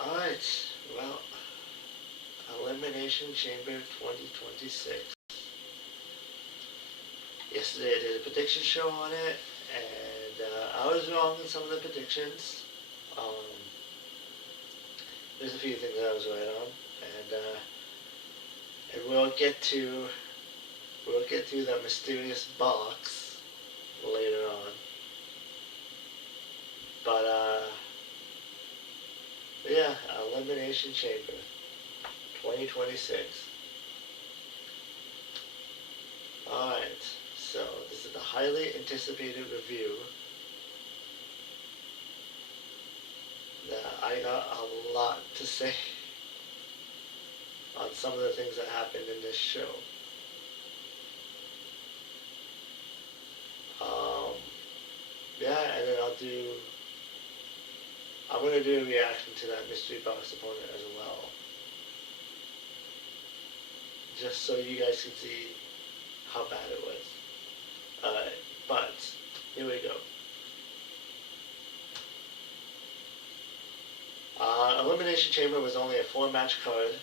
Alright, well, Elimination Chamber 2026. Yesterday I did a prediction show on it, and I was wrong in some of the predictions. Um, there's a few things I was right on, and we'll get to the mysterious box later on. But yeah, Elimination Chamber 2026. Alright, so this is the highly anticipated review that I got a lot to say on some of the things that happened in this show. Um, yeah, and then I'm going to do a reaction to that mystery box opponent as well. Just so you guys can see how bad it was. But, here we go. Elimination Chamber was only a 4-match card.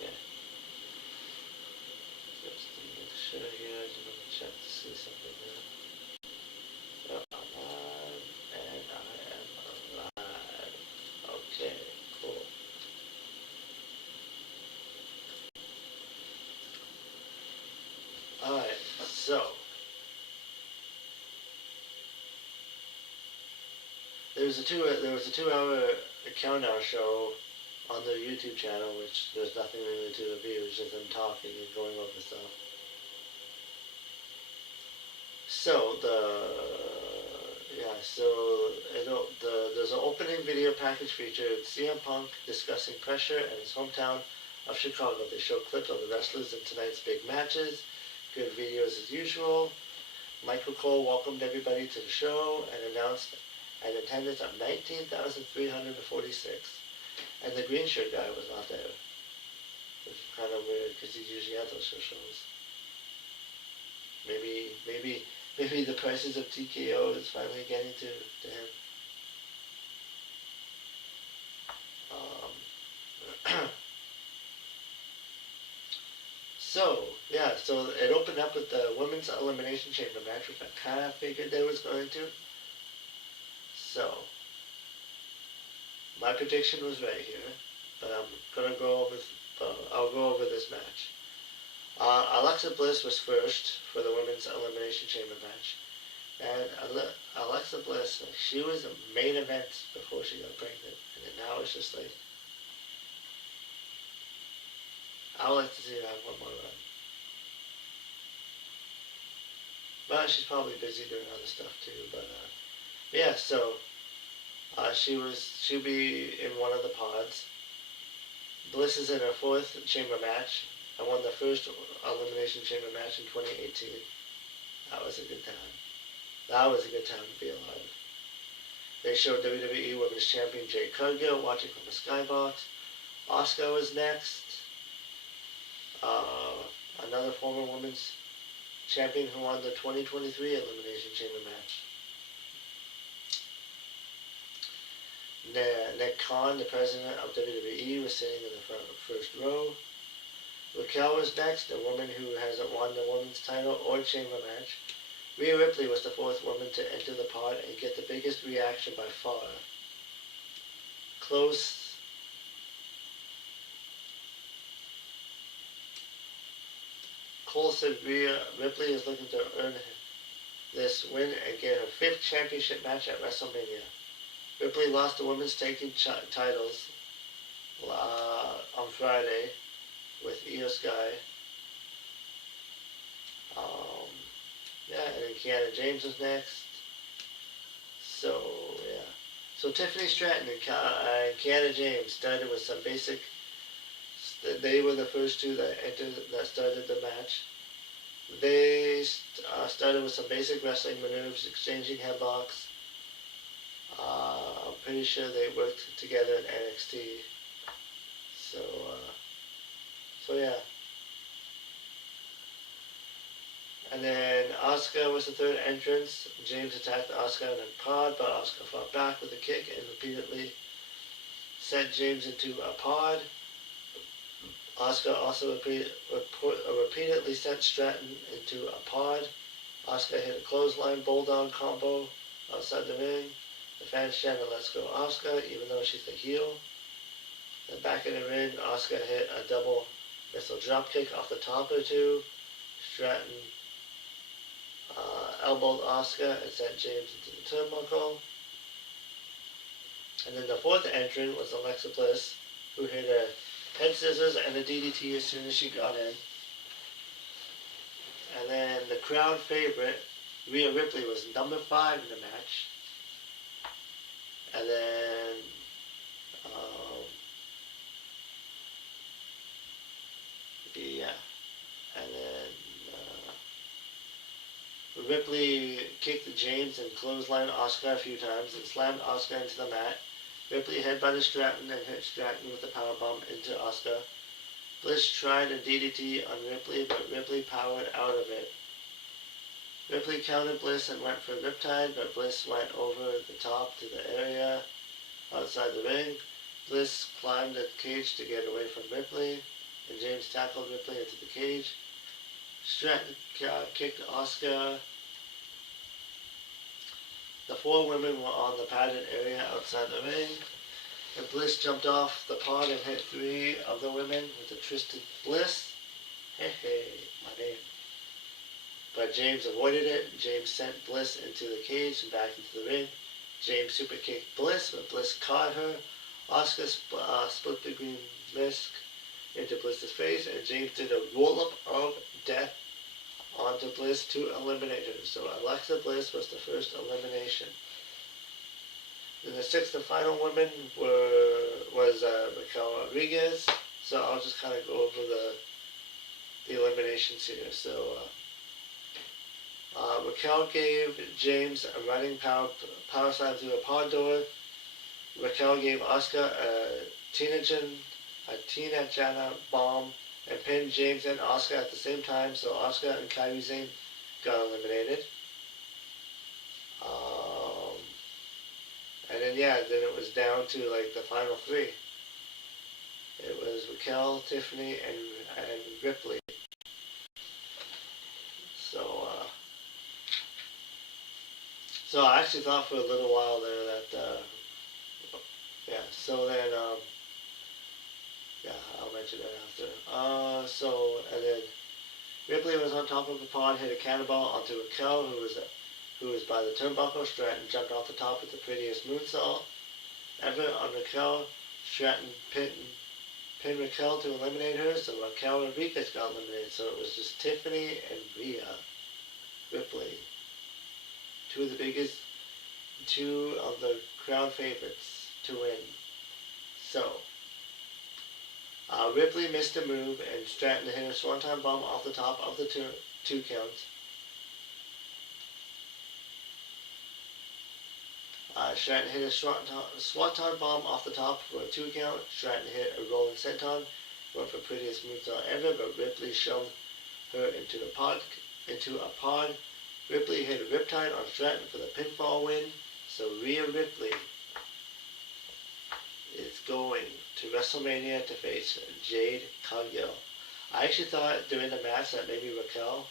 Okay. Just to make sure here, I'm going to check to see something here. Yep, I'm live, and I am alive. Okay, cool. Alright, so there was a 2-hour countdown show on their YouTube channel, which there's nothing really to review, it's just them talking and going over stuff. So there's an opening video package featured CM Punk discussing pressure in his hometown of Chicago. They show clips of the wrestlers in tonight's big matches. Good videos as usual. Michael Cole welcomed everybody to the show and announced an attendance of 19,346. And the green shirt guy was not there. Which is kind of weird because he's usually at those shows. Maybe the prices of TKO is finally getting to him. So it opened up with the Women's Elimination Chamber match, which I kind of figured they was going to. So, my prediction was right here, but I'll go over this match. Alexa Bliss was first for the Women's Elimination Chamber match. And Alexa Bliss, she was a main event before she got pregnant. And then now it's just like, I would like to see her have one more run. But she's probably busy doing other stuff too. But yeah, so she'll be in one of the pods. Bliss is in her 4th chamber match. I won the first Elimination Chamber match in 2018. That was a good time. That was a good time to be alive. They showed WWE Women's Champion Jade Cargill watching from the skybox. Asuka was next. Another former women's champion who won the 2023 Elimination Chamber match. Nick Khan, the president of WWE, was sitting in the first row. Raquel was next, a woman who hasn't won the women's title or chamber match. Rhea Ripley was the 4th woman to enter the pod and get the biggest reaction by far. Close. Cole said Rhea Ripley is looking to earn this win and get her 5th championship match at WrestleMania. Ripley lost the women's tag team titles on Friday with Io Sky. And then Kiana James was next. So, yeah. So Tiffany Stratton and Kiana James started with some basic. They were the first two that started the match. They started with some basic wrestling maneuvers, exchanging headlocks. I'm pretty sure they worked together in NXT. So, so yeah. And then Asuka was the third entrance. James attacked Asuka in a pod, but Asuka fought back with a kick and repeatedly sent James into a pod. Asuka also repeatedly sent Stratton into a pod. Asuka hit a clothesline bulldog combo outside the ring. The fans chanted, "Let's go Asuka," even though she's the heel. Then back in the ring, Asuka hit a double missile dropkick off the top or two. Stratton elbowed Asuka and sent James into the turnbuckle. And then the fourth entrant was Alexa Bliss, who hit a head scissors and a DDT as soon as she got in. And then the crowd favorite, Rhea Ripley, was number 5 in the match. And then yeah, and then Ripley kicked James and clotheslined Asuka a few times and slammed Asuka into the mat. Ripley headbutted Stratton and hit Stratton with a powerbomb into Asuka. Bliss tried a DDT on Ripley, but Ripley powered out of it. Ripley countered Bliss and went for a Riptide, but Bliss went over the top to the area outside the ring. Bliss climbed the cage to get away from Ripley, and James tackled Ripley into the cage. Stratton kicked Asuka. The 4 women were on the padded area outside the ring, and Bliss jumped off the pod and hit 3 of the women with a Twisted Bliss. Hey, my name. But James avoided it. James sent Bliss into the cage and back into the ring. James super kicked Bliss, but Bliss caught her. Asuka split the green disc into Bliss's face, and James did a roll-up of death onto Bliss to eliminate her. So Alexa Bliss was the first elimination. Then the 6th and final woman was Raquel Rodriguez. So I'll just kind of go over the eliminations here. So Raquel gave James a running power slam through a pod door. Raquel gave Asuka a Tina Jana bomb and pinned James and Asuka at the same time, so Asuka and Kairi Sane got eliminated. And then then it was down to like the final 3. It was Raquel, Tiffany, and Ripley. So I actually thought for a little while there that so then I'll mention that after. And then Ripley was on top of the pod, hit a cannonball onto Raquel, who was by the turnbuckle. Stratton jumped off the top with the prettiest moonsault ever on Raquel. Stratton pinned Raquel to eliminate her, so Raquel Rodriguez got eliminated. So it was just Tiffany and Rhea Ripley, two of the crowd favorites to win. So Ripley missed a move, and Stratton hit a swanton bomb off the top of the 2 counts. Stratton hit a swanton bomb off the top for a 2 count. Stratton hit a rolling senton, went for prettiest moonsault ever, but Ripley shoved her into a pod. Ripley hit a riptide on Stratton for the pinfall win. So Rhea Ripley is going to WrestleMania to face Jade Cargill. I actually thought during the match that maybe Raquel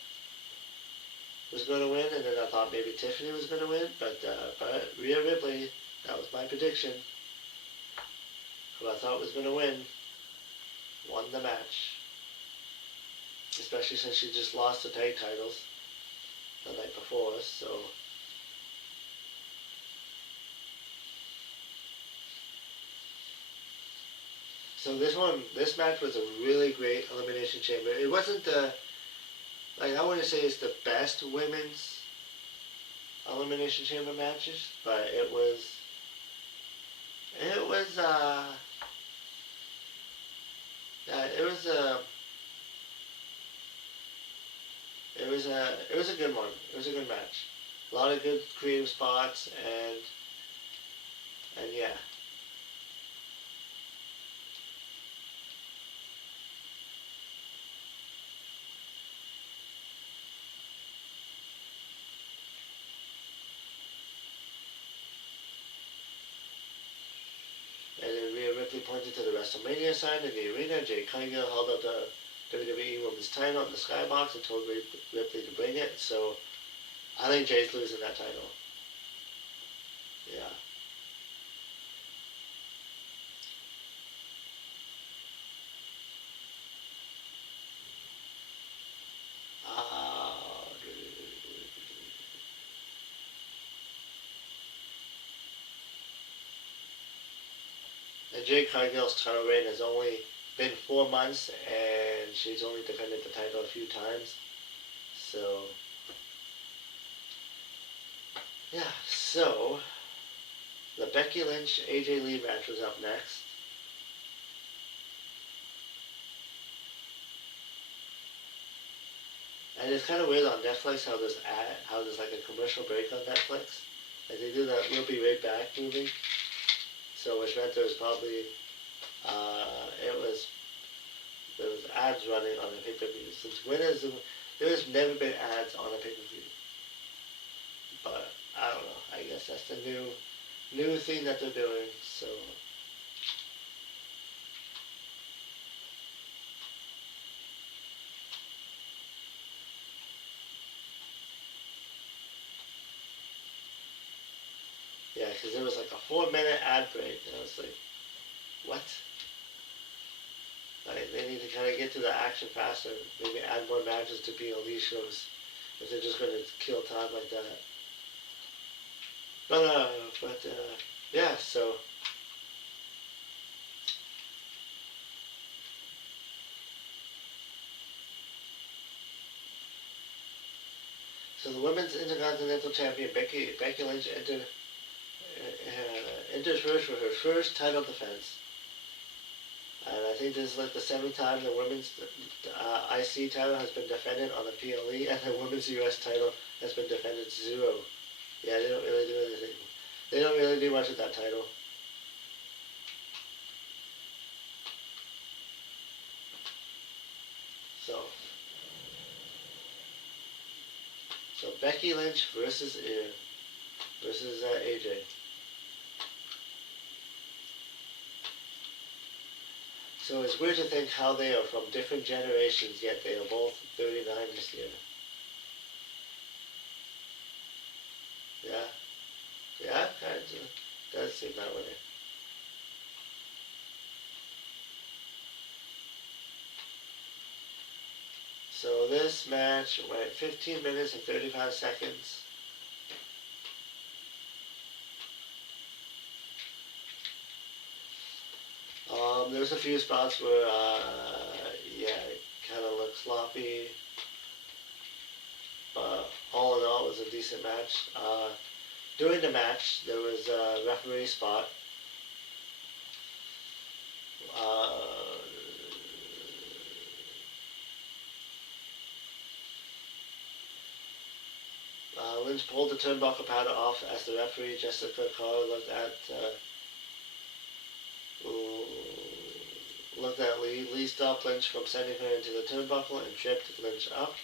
was going to win, and then I thought maybe Tiffany was going to win, but Rhea Ripley, that was my prediction, who I thought was going to win, won the match. Especially since she just lost the tag titles the night before, so this match was a really great Elimination Chamber. It wasn't I wouldn't say it's the best women's Elimination Chamber matches, but it was a good one. It was a good match. A lot of good creative spots, and And yeah. And then Rhea Ripley pointed to the WrestleMania sign in the arena. Jade Cargill held up the WWE Women's title in the skybox and told Ripley to bring it. So I think Jade's losing that title. Yeah. Uh, and Jade Cargill's title reign has only been 4 months, and she's only defended the title a few times. So, yeah. So, the Becky Lynch AJ Lee match was up next. And it's kind of weird on Netflix how there's like a commercial break on Netflix. Like they do that "We'll Be Right Back" movie. So which meant there was probably there was ads running on the pay per view. Since when is there has never been ads on a pay per view. But I don't know. I guess that's the new thing that they're doing. So yeah, because there was like a 4 minute ad break, and I was like, what? Like they need to kind of get to the action faster. Maybe add more matches to PLE shows if they're just going to kill time like that. But yeah. So the women's intercontinental champion Becky Lynch enters first for her first title defense. And I think this is like the seventh time the women's IC title has been defended on the PLE, and the women's US title has been defended 0. Yeah, they don't really do anything. They don't really do much with that title. So, so Becky Lynch versus AJ. So it's weird to think how they are from different generations, yet they are both 39 this year. Yeah, yeah, kind of does seem that way. So this match went 15 minutes and 35 seconds. There's a few spots where, yeah, it kind of looked sloppy, but all in all, it was a decent match. During the match, there was a referee spot. Uh, Lynch pulled the turnbuckle powder off as the referee, Jessica Carr, looked at Lee. Lee stopped Lynch from sending her into the turnbuckle and tripped Lynch up.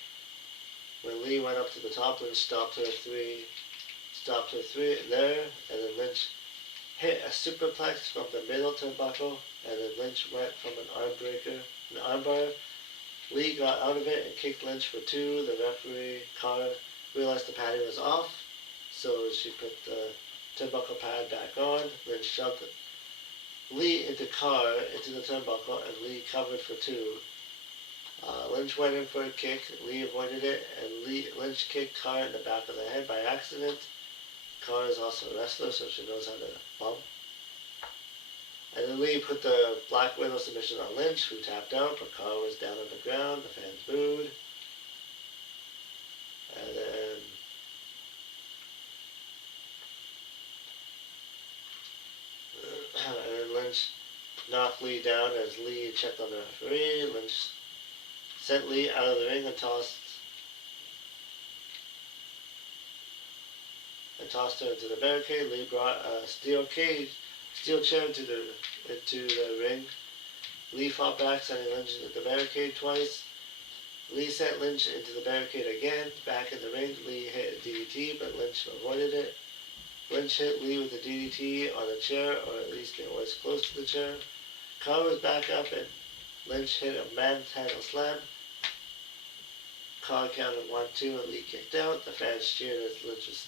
When Lee went up to the top, Lynch stopped her three there, and then Lynch hit a superplex from the middle turnbuckle, and then Lynch went from an armbar. Lee got out of it and kicked Lynch for 2. The referee, Carr, realized the padding was off, so she put the turnbuckle pad back on. Lynch shoved Lee into the turnbuckle, and Lee covered for 2. Lynch went in for a kick. Lee avoided it, and Lynch kicked Carr in the back of the head by accident. Carr is also a wrestler, so she knows how to bump. And then Lee put the Black Widow submission on Lynch, who tapped out, but Carr was down on the ground. The fans booed. And then Lynch knocked Lee down as Lee checked on the referee. Lynch sent Lee out of the ring and tossed her into the barricade. Lee brought a steel chair into the ring. Lee fought back, sending Lynch into the barricade twice. Lee sent Lynch into the barricade again. Back in the ring, Lee hit a DDT, but Lynch avoided it. Lynch hit Lee with a DDT on the chair, or at least it was close to the chair. Carr was back up, and Lynch hit a manhandle slam. Carr counted 1-2, and Lee kicked out. The fans cheered as Lynch was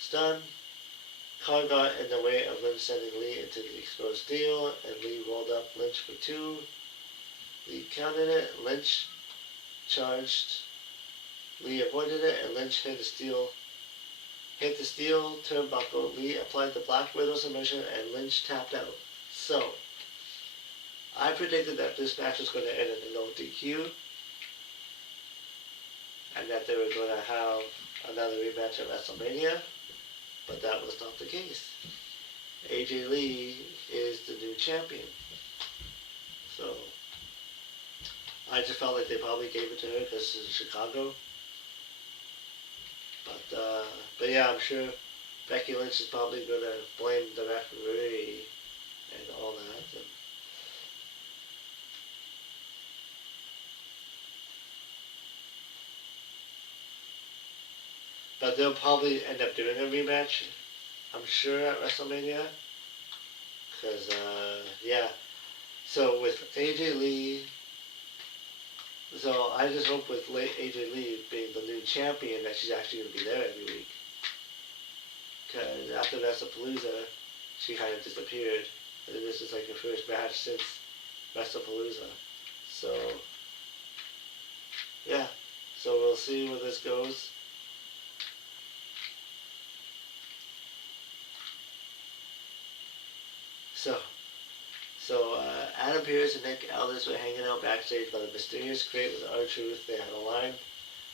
stunned. Carr got in the way of Lynch sending Lee into the exposed steel, and Lee rolled up Lynch for 2. Lee counted it. Lynch charged. Lee avoided it, and Lynch hit the steel turnbuckle. Lee applied the Black Widow submission, and Lynch tapped out. So, I predicted that this match was going to end in a no DQ, and that they were going to have another rematch at WrestleMania, but that was not the case. AJ Lee is the new champion. So, I just felt like they probably gave it to her because it's in Chicago. But yeah, I'm sure Becky Lynch is probably going to blame the referee and all that. But they'll probably end up doing a rematch, I'm sure, at WrestleMania. Because, yeah. So with AJ Lee, so I just hope with AJ Lee being the new champion that she's actually going to be there every week. Because after WrestlePalooza, she kind of disappeared. And this is like her first match since WrestlePalooza. So, yeah. So we'll see where this goes. So Adam Pearce and Nick Aldis were hanging out backstage by the mysterious crate with R-Truth. They had a line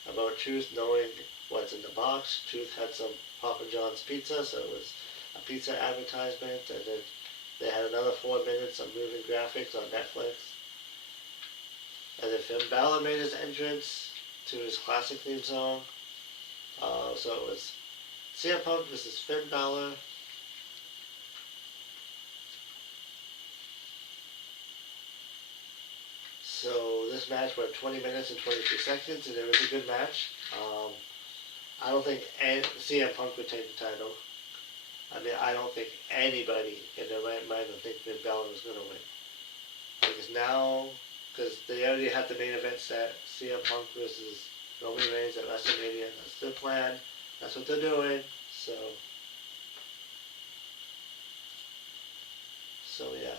about Truth knowing what's in the box. Truth had some Papa John's pizza, so it was a pizza advertisement. And then they had another 4 minutes of moving graphics on Netflix. And then Finn Balor made his entrance to his classic theme song. So it was CM Punk versus Finn Balor. So this match went 20 minutes and 22 seconds, and it was a good match. I don't think CM Punk would take the title. I mean, I don't think anybody in their right mind would think Finn Balor was going to win. Because now, because they already had the main event set, CM Punk versus Roman Reigns at WrestleMania. That's their plan. That's what they're doing. So yeah.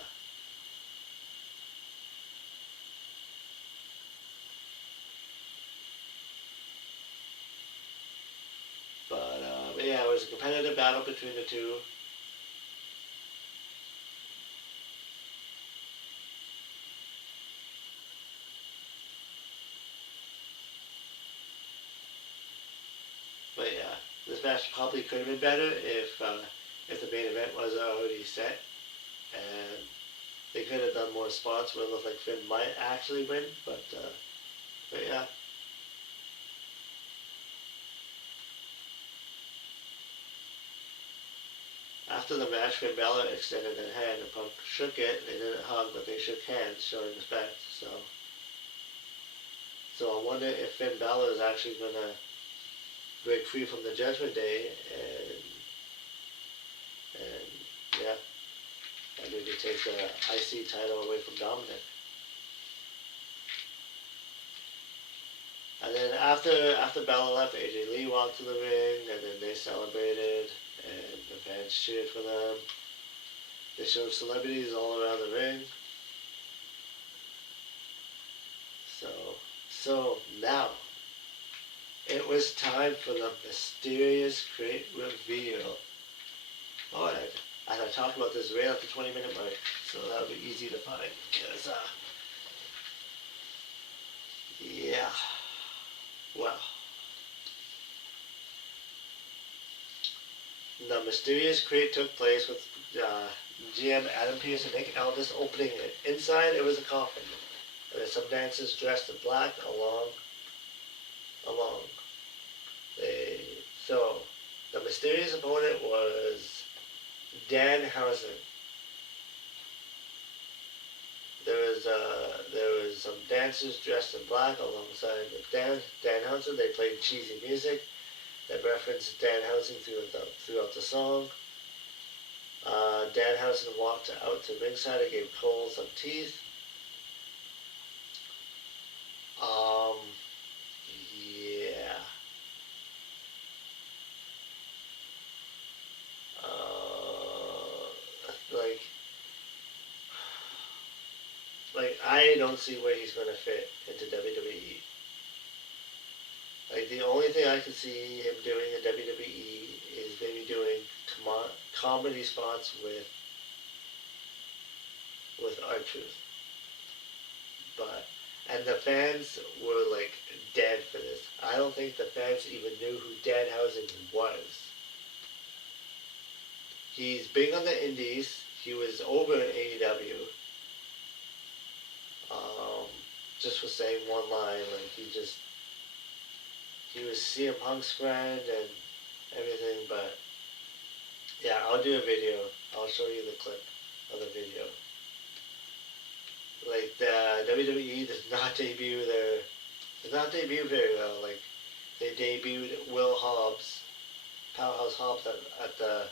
But yeah, it was a competitive battle between the two. But yeah, this match probably could have been better if the main event was already set, and they could have done more spots where it looked like Finn might actually win. But yeah. After the match, Finn Balor extended a hand and Punk shook it. They didn't hug, but they shook hands, showing respect. So I wonder if Finn Balor is actually going to break free from the Judgment Day and yeah, and maybe take the IC title away from Dominic. And then after Balor left, AJ Lee walked to the ring, and then they celebrated, and the fans cheered for them. They showed celebrities all around the ring. So now, it was time for the mysterious crate reveal. Alright, and I talked about this right at the 20-minute mark, so that'll be easy to find, because, yeah, well, the mysterious crate took place with GM Adam Pearce and Nick Aldis opening it. Inside, it was a coffin. There's some dancers dressed in black along. So, the mysterious opponent was Danhausen. There was some dancers dressed in black alongside with Danhausen. They played cheesy music that referenced Danhausen throughout the song. Danhausen walked out to ringside and gave Cole some teeth. Um, yeah. Like, I don't see where he's going to fit into WWE. Like, the only thing I can see him doing in WWE is maybe doing comedy spots with R-Truth. But, and the fans were, like, dead for this. I don't think the fans even knew who Danhausen was. He's big on the indies. He was over in AEW. Just for saying one line, like, he was CM Punk's friend and everything, but yeah, I'll do a video. I'll show you the clip of the video. Like, the WWE does not debut very well. Like, they debuted Will Hobbs, Powerhouse Hobbs at the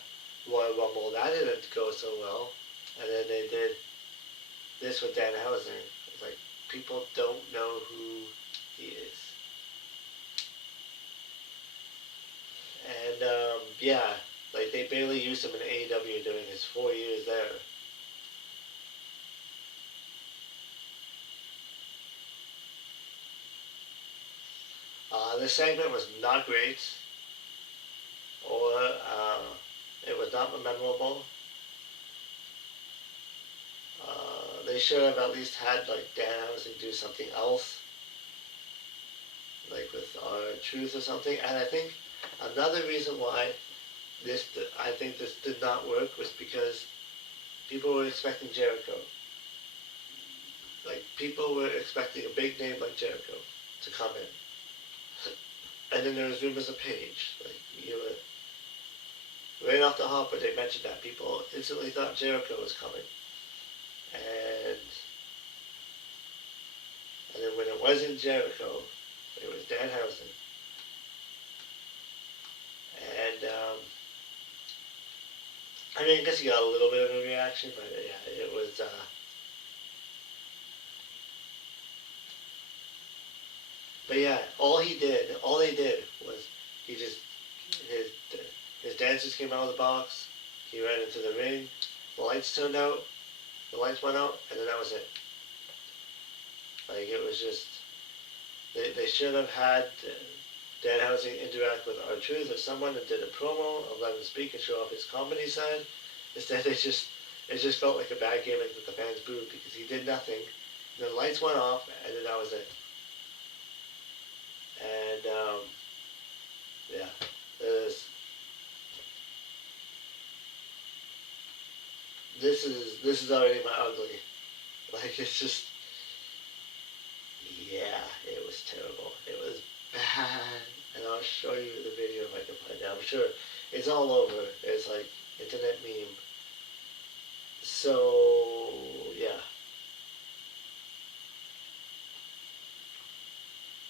Royal Rumble. That didn't go so well. And then they did this with Danhausen. It's like, people don't know who he is. And, yeah, like, they barely used him in AEW during his 4 years there. This segment was not great, or it was not memorable. They should have at least had, like, Danhausen do something else, like with R-Truth or something. And I think another reason why I think this did not work was because people were expecting Jericho. Like, people were expecting a big name like Jericho to come in. And then there was rumors of Paige. Like, right off the hop when they mentioned that, people instantly thought Jericho was coming. And then when it wasn't Jericho, it was Danhausen. And, I mean, I guess he got a little bit of a reaction, but yeah, it was, but yeah, all they did was his dancers came out of the box, he ran into the ring, the lights went out, and then that was it. Like, it was just, they should have had Danhausen interact with R-Truth or someone and did a promo and let him speak and show off his comedy side. Instead, it just felt like a bad gimmick that the fans booed because he did nothing. And then the lights went off, and then that was it. And, yeah, this is already my ugly. Like, it's just, yeah, it was terrible. It was bad. And I'll show you the video if I can find it. I'm sure it's all over. It's like internet meme. So, yeah.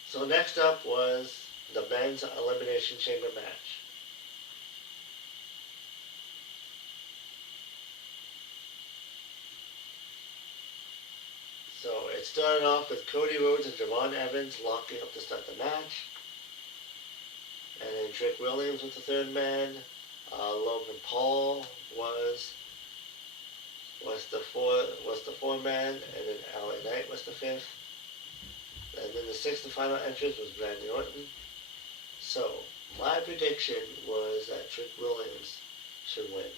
So next up was the men's Elimination Chamber match. So it started off with Cody Rhodes and Javon Evans locking up to start the match. And then Trick Williams was the third man. Logan Paul was the fourth man, and then LA Knight was the fifth. And then the sixth and final entrance was Randy Orton. So my prediction was that Trick Williams should win.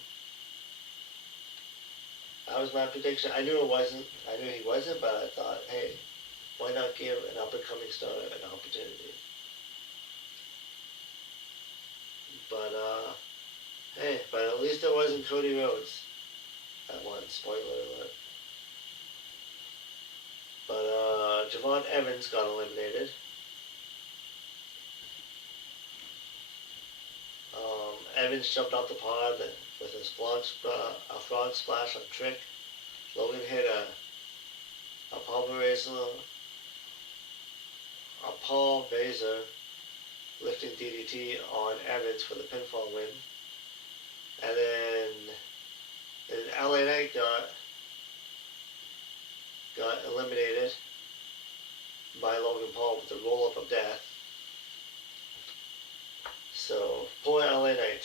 That was my prediction. I knew he wasn't, but I thought, hey, why not give an up-and-coming star an opportunity? But, hey, but at least it wasn't Cody Rhodes that won. Spoiler alert. But, Javon Evans got eliminated. Evans jumped off the pod with his a frog splash on Trick. Logan hit a Paul Baser lifting DDT on Evans for the pinfall win. And then LA Knight got eliminated by Logan Paul with the roll-up of death. So, poor LA Knight.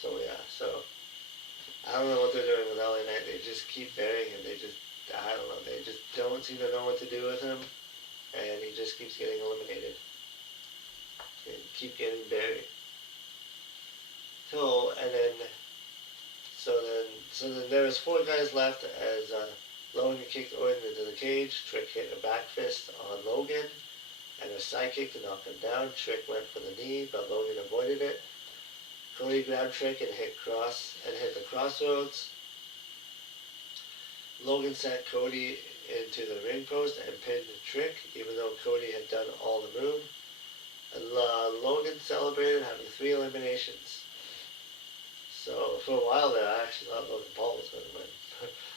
So yeah, I don't know what they're doing with LA Knight. They just keep burying him. I don't know, they just don't seem to know what to do with him. And he just keeps getting eliminated. And keep getting buried. So then there was 4 guys left as Logan kicked Orton into the cage. Trick hit a back fist on Logan and a side kick to knock him down. Trick went for the knee, but Logan avoided it. Cody grabbed Trick and hit the crossroads. Logan sent Cody into the ring post and pinned Trick, even though Cody had done all the moves. And Logan celebrated having 3 eliminations. So for a while there, I actually thought Logan Paul was going to win.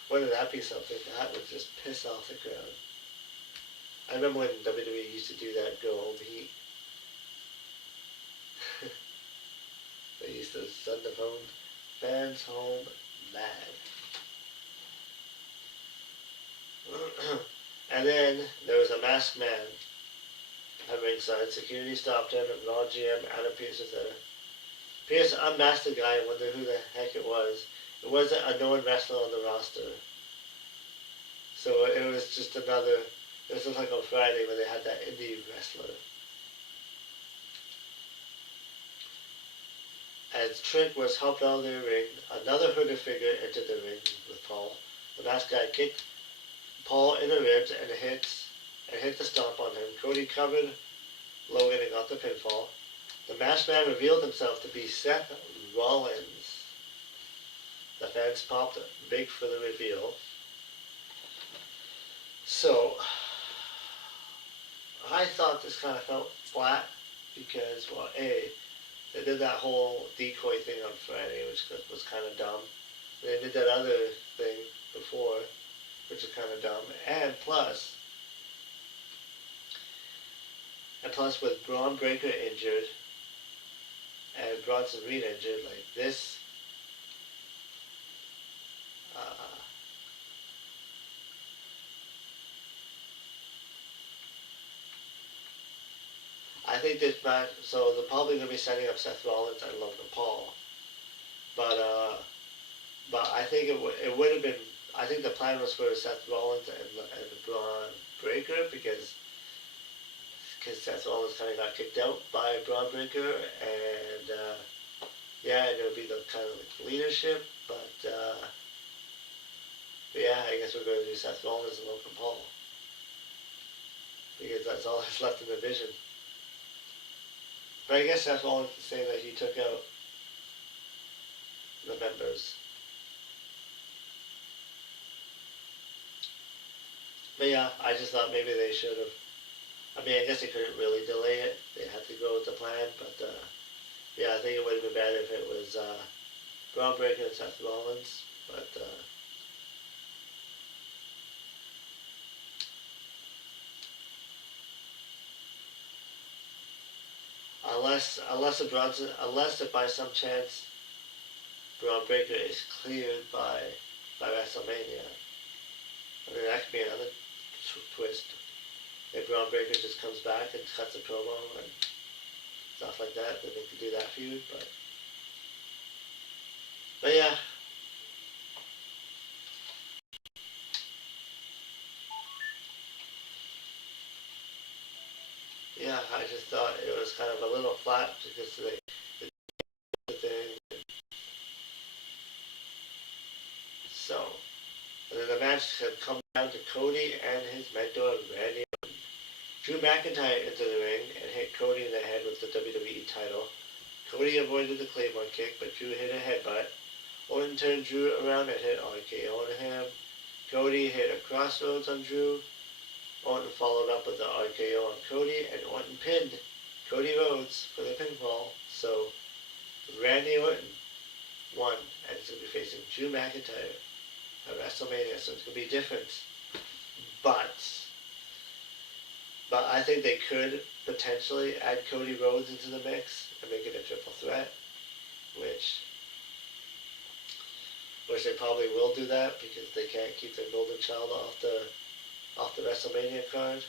Wouldn't that be something? That would just piss off the crowd. I remember when WWE used to do that go home heat. They used to send the fans home mad. And then there was a masked man at ringside. Security stopped him, and Raw GM Adam Pearce was there. Pearce unmasked the guy and wondered who the heck it was. It wasn't a known wrestler on the roster. So it was just it was just like on Friday when they had that indie wrestler. As Trick was helped out of the ring, another hooded figure entered the ring with Paul. The masked guy kicked Paul in the ribs and hit the stomp on him. Cody covered Logan and got the pinfall. The masked man revealed himself to be Seth Rollins. The fans popped big for the reveal. So, I thought this kind of felt flat because, well, A, they did that whole decoy thing on Friday, which was kind of dumb. They did that other thing before, which is kind of dumb. And plus with Braun Breaker injured and Bronson Reed injured, like this, I think this match, so they're probably going to be setting up Seth Rollins and Logan Paul. But I think it would have been, I think the plan was for Seth Rollins and Braun Breaker because Seth Rollins kind of got kicked out by Braun Breaker, and yeah, and it would be the kind of like leadership, but yeah, I guess we're going to do Seth Rollins and Logan Paul because that's all that's left in the division. But I guess Seth Rollins is saying that he took out the members. But yeah, I just thought maybe they should have. I mean, I guess they couldn't really delay it. They had to go with the plan. But yeah, I think it would have been better if it was Braun Breaker and Seth Rollins. But unless if by some chance Braun Breaker is cleared by WrestleMania, I mean that could be another twist. If Braun Breaker just comes back and cuts a promo and stuff like that, then they could do that feud. But yeah. Yeah, I just thought it was kind of a little flat because the thing. So, and then the match had come down to Cody and his mentor, Randy Orton. Drew McIntyre entered the ring and hit Cody in the head with the WWE title. Cody avoided the Claymore kick, but Drew hit a headbutt. Orton turned Drew around and hit RKO on him. Cody hit a crossroads on Drew. Orton followed up with the RKO on Cody, and Orton pinned Cody Rhodes for the pinfall. So Randy Orton won, and he's going to be facing Drew McIntyre at WrestleMania. So it's going to be different. But I think they could potentially add Cody Rhodes into the mix and make it a triple threat, which they probably will do that because they can't keep their golden child off the WrestleMania card.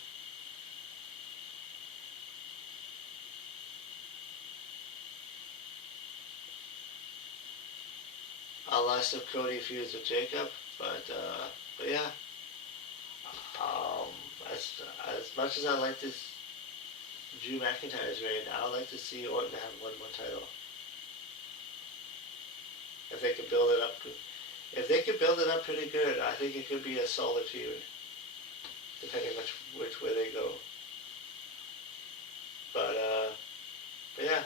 Unless if Cody feuds with Jacob, but yeah. Um, as much as I like this Drew McIntyre's reign, I would like to see Orton have one more title. If they could build it up, pretty good, I think it could be a solid feud, depending which way they go. But yeah.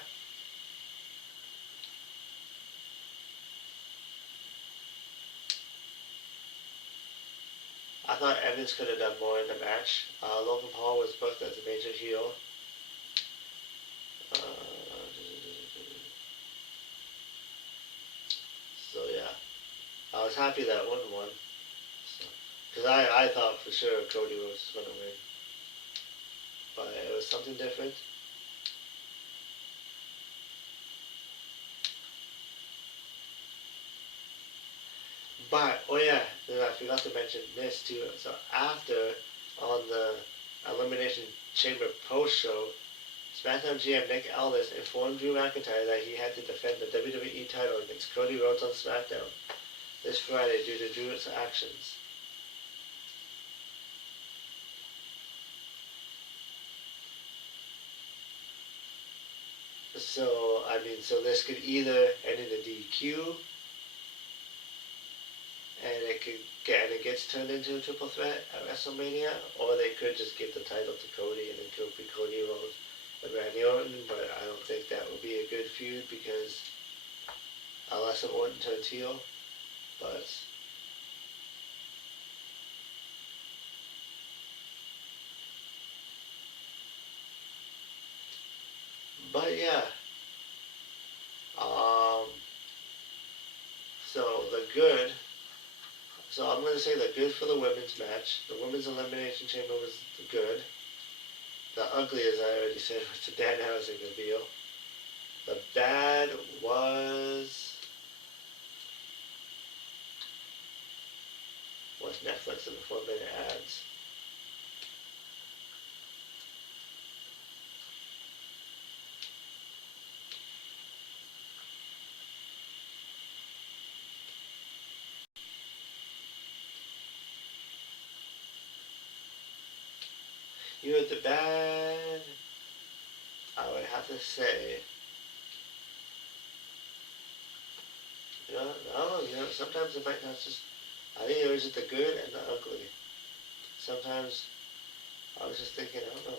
I thought Evans could have done more in the match. Logan Paul was booked as a major heel. So yeah, I was happy that Orton won. Because I thought for sure Cody was going to win. But it was something different. But, oh yeah, I forgot to mention this too. So after, on the Elimination Chamber post-show, SmackDown GM Nick Aldis informed Drew McIntyre that he had to defend the WWE title against Cody Rhodes on SmackDown this Friday due to Drew's actions. So, so this could either end in a DQ, and it gets turned into a triple threat at WrestleMania, or they could just give the title to Cody and then it could be Cody Rhodes and Randy Orton, but I don't think that would be a good feud because unless Orton turns heel, but yeah. Um, so the good. So I'm going to say the good for the women's match. The women's elimination chamber was good. The ugly, as I already said, was the Danhausen reveal. The bad was Netflix and the 4-minute ads. You know the bad, I would have to say, I don't know, sometimes it might not just, I think there is the good and the ugly. Sometimes, I was just thinking, I don't know,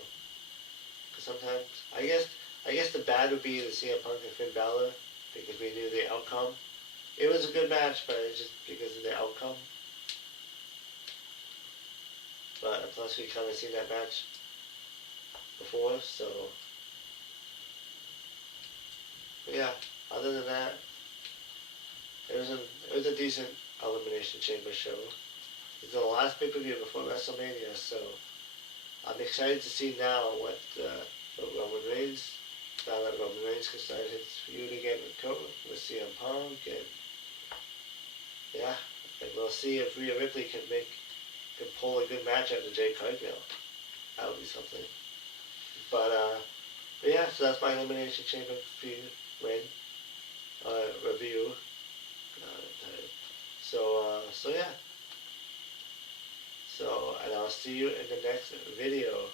because sometimes, I guess the bad would be the CM Punk and Finn Balor, because we knew the outcome. It was a good match, but it's just because of the outcome. But plus we kind of seen that match before, so. But yeah, other than that, it was a decent Elimination Chamber show. It's the last pay-per-view before WrestleMania, so I'm excited to see now what Roman Reigns, now that Roman Reigns can start his feud again with CM Punk, and yeah, and we'll see if Rhea Ripley can pull a good match out of Jade Cargill. That would be something. But yeah, so that's my Elimination Chamber feud win review. So yeah. So, and I'll see you in the next video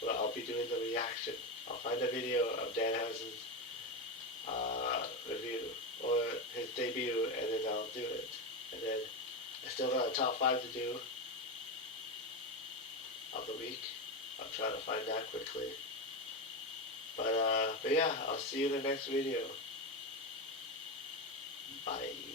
where I'll be doing the reaction. I'll find a video of Danhausen's review or his debut, and then I'll do it. And then I still got a top 5 to do of the week. I'll try to find that quickly. But yeah, I'll see you in the next video. Bye.